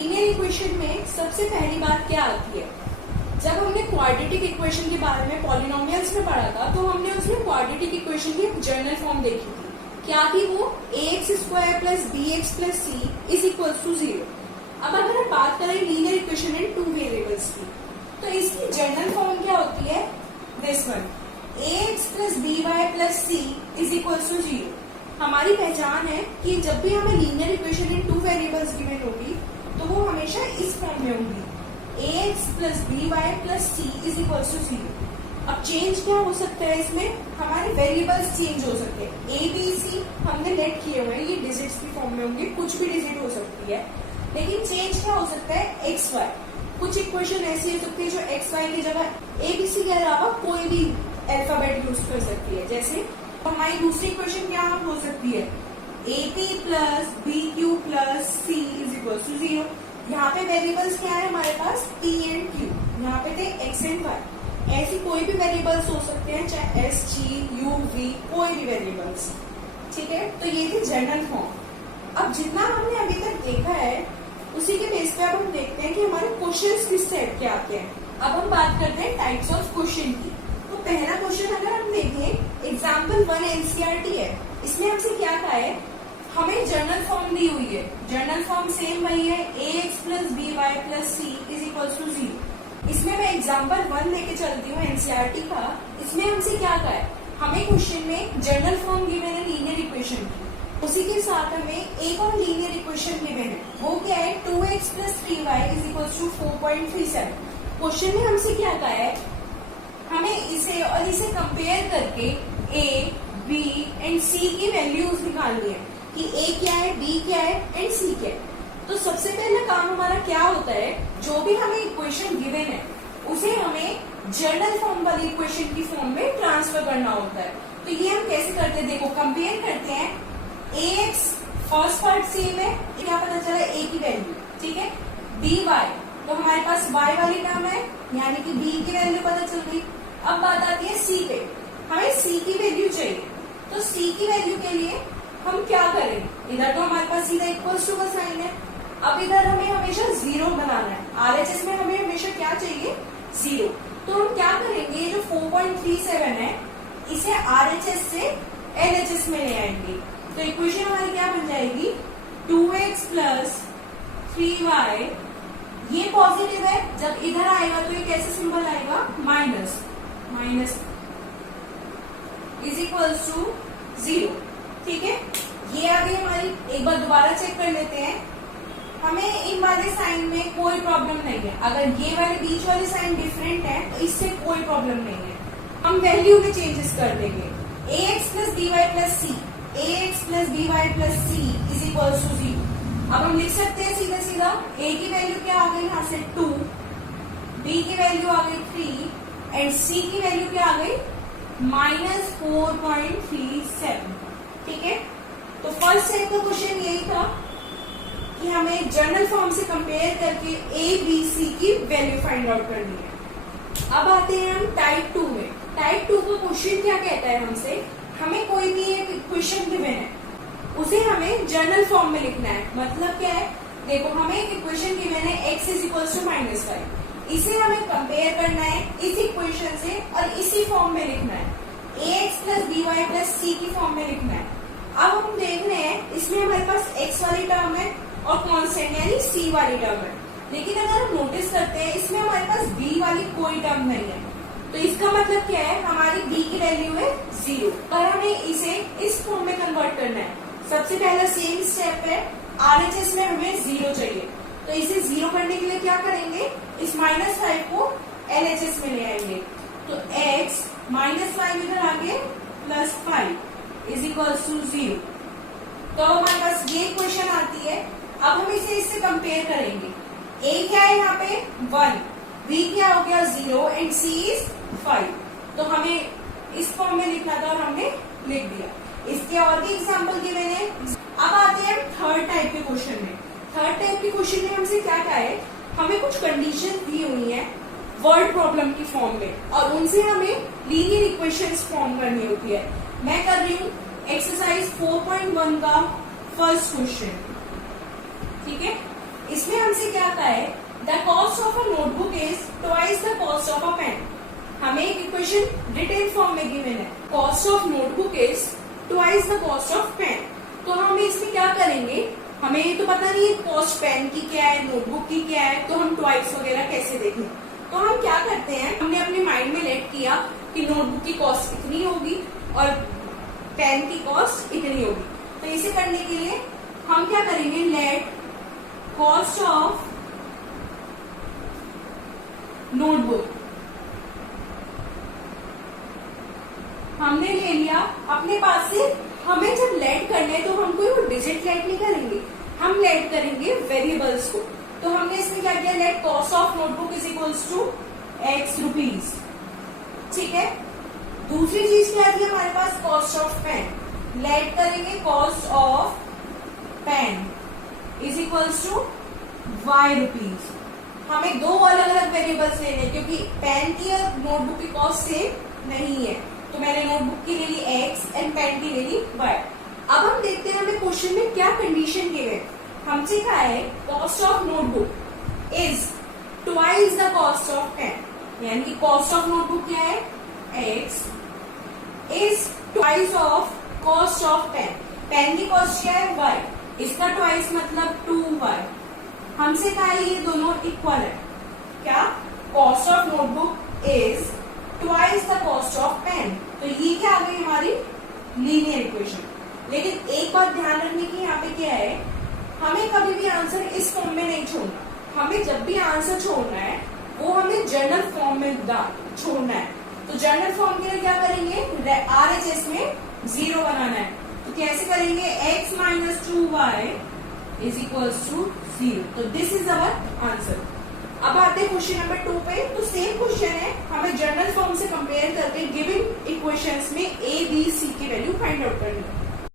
Linear equation में सबसे पहली बात क्या आती है? जब हमने क्वाड्रेटिक इक्वेशन के बारे में पॉलिनोमियल्स में पढ़ा था तो हमने उसमें क्वाड्रेटिक इक्वेशन की जनरल फॉर्म देखी थी। क्या थी वो? ax² plus bx plus c is equal to 0। अब अगर हम बात करें linear equation in two variables की, तो इसकी जनरल फॉर्म क्या होती है? This one, ax plus by plus c is equal to 0। हमारी पहचान है कि जब भी हमें linear equation in two variables given होगी तो वो हमेशा इस फॉर्म में होंगी, ax plus by plus c is equal to 0। अब चेंज क्या हो सकता है इसमें? हमारे वेरिएबल्स चेंज हो सकते हैं। a b c हमने लेट किए हुए हैं, ये डिजिट्स की फॉर्म में होंगे, कुछ भी डिजिट हो सकती है। लेकिन चेंज क्या हो सकता है? x y। कुछ इक्वेशन ऐसी हो सकती है जो x y की जगह a b c के अलावा कोई भी अल्फाबेट यूज कर सकती है। जैसे हमारी दूसरी इक्वेशन क्या हो सकती है? ap plus bq plus c is equal to 0। यहाँ पे वेरिएबल्स क्या है हमारे पास? p and q। यहाँ पे थे x एंड y। ऐसी कोई भी वेरिएबल्स हो सकते हैं, चाहे s, g, u, v, कोई भी वेरिएबल्स। ठीक है, तो ये थी जनरल फॉर्म। अब जितना हमने अभी तक देखा है उसी के बेस पे अब हम देखते हैं कि हमारे क्वेश्चंस किस टाइप के आते हैं। अब हम बात करते हैं टाइप्स ऑफ क्वेश्चन की। तो पहला क्वेश्चन अगर हम देखें, एग्जाम्पल 1 एनसीईआरटी है, इसमें हमसे क्या कहा है? हमें जनरल फॉर्म दी हुई है। जनरल फॉर्म सेम वही है, ax plus by plus c is equal to 0। इसमें मैं एग्जाम्पल 1 लेके चलती हूँ एनसीईआरटी का। इसमें हमसे क्या कहा है? हमें क्वेश्चन में जनरल फॉर्म गिवन है लीनियर इक्वेशन की, उसी के साथ हमें एक और लीनियर इक्वेशन गिवन है। वो क्या है? 2x plus 3y is equal to 4.37। Question में हमसे क्या कहा है? हमें इसे और इसे कंपेयर करके a, b एंड c की वैल्यूज निकालनी है कि a क्या है, b क्या है एंड c क्या है। तो सबसे पहला काम हमारा क्या होता है? जो भी हमें इक्वेशन गिवन है उसे हमें जनरल फॉर्म वाली इक्वेशन की फॉर्म में ट्रांसफर करना होता है। तो ये हम कैसे करते हैं? देखो, कंपेयर करते हैं। ax फर्स्ट पार्ट सेम है, क्या पता चला a की वैल्यू, ठीक है। by तो हमारे पास y वाली टर्म है, यानी कि b की वैल्यू पता चल गई। अब बात आती है c पे, हमें c की वैल्यू चाहिए। तो c की वैल्यू के लिए हम क्या करें? इधर तो हमारे पास सीधा इक्वल टू का साइन है, अब इधर हमें हमेशा 0 बनाना है। RHS में हमें हमेशा क्या चाहिए? 0। तो हम क्या करेंगे? ये जो 4.37 है इसे RHS से LHS में ले आएंगे। तो इक्वेशन हमारी क्या बन जाएगी? 2x प्लस 3y, ये पॉजिटिव है, जब इधर आएगा तो ये कैसे सिंबल आएगा? Minus is equal to 0। ठीक है, ये आ गई हमारी। एक बार दोबारा चेक कर लेते हैं। हमें इन वाले साइन में कोई प्रॉब्लम नहीं है। अगर ये वाले बीच वाले साइन डिफरेंट है तो इससे कोई प्रॉब्लम नहीं है। हम वैल्यू में चेंजेस कर देंगे। ax plus by plus c, ax plus by plus c is equal to 0। अब हम लिख सकते हैं सीधा सीधा, a की वैल्यू क्या आ गई यहाँ से? 2, b की वैल्यू आ गई 3 एंड c की वैल्यू क्या आ गई? -4.37। ठीक है, तो फर्स्ट टाइप का क्वेश्चन यही था कि हमें जनरल फॉर्म से कंपेयर करके a, b, c की वैल्यू फाइंड आउट करनी है। अब आते हैं हम टाइप 2 में। टाइप 2 का क्वेश्चन क्या कहता है हमसे? हमें कोई भी एक इक्वेशन गिवन है, उसे हमें जनरल फॉर्म में लिखना है। मतलब क्या है? देखो, हमें एक इक्वेशन गिवन है x इज इक्वल टू -5, इसे हमें कंपेयर करना है इस इक्वेशन से और इसी फॉर्म में लिखना है। ax plus by plus c की फॉर्म में लिखना है। अब हम देख रहे हैं इसमें हमारे पास x वाली टर्म है और कांस्टेंट यानी c वाली टर्म है, लेकिन अगर हम नोटिस करते हैं इसमें हमारे पास b वाली कोई टर्म नहीं है। तो इसका मतलब क्या है? हमारी b की वैल्यू है 0 और हमें इसे इस फॉर्म में कन्वर्ट करना है। सबसे पहला सेम स्टेप है, RHS में हमें 0 चाहिए, तो इसे 0 करने के लिए क्या करेंगे? इस -5 को LHS में ले आएंगे। तो x -5 इधर आगे प्लस 5 इज इक्वल टू 0। तो हमारे पास ये इक्वेशन आती है। अब हम इसे इससे कंपेयर करेंगे। a क्या है यहाँ पे? 1, b क्या हो गया? 0 एंड c इज 5। तो हमें इस फॉर्म में लिखना था और हमने लिख दिया। इसके और भी एग्जाम्पल गिवन है। अब आते हैं थर्ड टाइप के क्वेश्चन में। थर्ड टाइप के क्वेश्चन में हमसे क्या कहा है? हमें कुछ कंडीशन दी हुई है वर्ड प्रॉब्लम की फॉर्म में और उनसे हमें लीनियर इक्वेशंस फॉर्म करनी होती है। मैं कर रही हूँ एक्सरसाइज 4.1 का फर्स्ट क्वेश्चन। ठीक है, इसमें हमसे क्या कहा है, the cost of a notebook is twice the cost of a pen. हमें एक इक्वेशन डिटेल फॉर्म में गिवन है, cost of notebook is twice the cost of pen. तो हम इसमें क्या करेंगे, हमें तो पता नहीं है कॉस्ट पेन की क्या है, नोटबुक की क्या है, तो हम ट्वाइस वगैरह कैसे देखें। तो हम क्या करते हैं, हमने अपने माइंड में लेट किया कि नोटबुक की कॉस्ट इतनी होगी और पेन की कॉस्ट इतनी होगी। तो इसे करने के लिए हम क्या करेंगे, लेट कॉस्ट ऑफ नोटबुक हमने ले लिया अपने पास से। हमें जब लेट करना है तो हम कोई डिजिट लेट नहीं करेंगे, हम लेट करेंगे वेरिएबल्स को। तो हमने इसमें क्या किया, let cost of notebook is equals to x rupees. ठीक है, दूसरी चीज क्या थी हमारे पास, कॉस्ट ऑफ पेन। लेट करेंगे cost of pen is equals to y rupees. हमें दो अलग अलग वेरिएबल्स लेने, क्योंकि पेन की और नोटबुक की कॉस्ट सेम नहीं है। तो मैंने नोटबुक की ले ली एक्स एंड पेन की ले ली वाई। अब हम देखते हैं हमें क्वेश्चन में क्या कंडीशन गिवन। हमसे कहा है cost of notebook is twice the cost of pen, यानी कि कॉस्ट ऑफ नोटबुक क्या है, x is twice of cost of pen. Pen की कॉस्ट क्या है, वाई, इसका ट्वाइस मतलब 2y। हमसे कहा है ये दोनों इक्वल है, क्या, cost of notebook is twice the cost of pen. तो ये क्या आ गई हमारी लीनियर इक्वेशन। लेकिन एक बात ध्यान रखने की यहाँ पे क्या है, हमें कभी भी आंसर इस फॉर्म में नहीं छोड़ना। हमें जब भी आंसर छोड़ना है वो हमें जर्नल फॉर्म में छोड़ना है। तो जर्नल फॉर्म के लिए क्या करेंगे, RHS में 0 बनाना है। तो कैसे करेंगे, x minus 2y is equals to 0। तो दिस इज अवर आंसर। अब आते हैं क्वेश्चन नंबर 2 पे। तो सेम क्वेश्चन है, हमें जर्नल फॉर्म से कंपेयर करके गिवन इक्वेशंस में A, B, C की वैल्यू फाइंड आउट करनी है।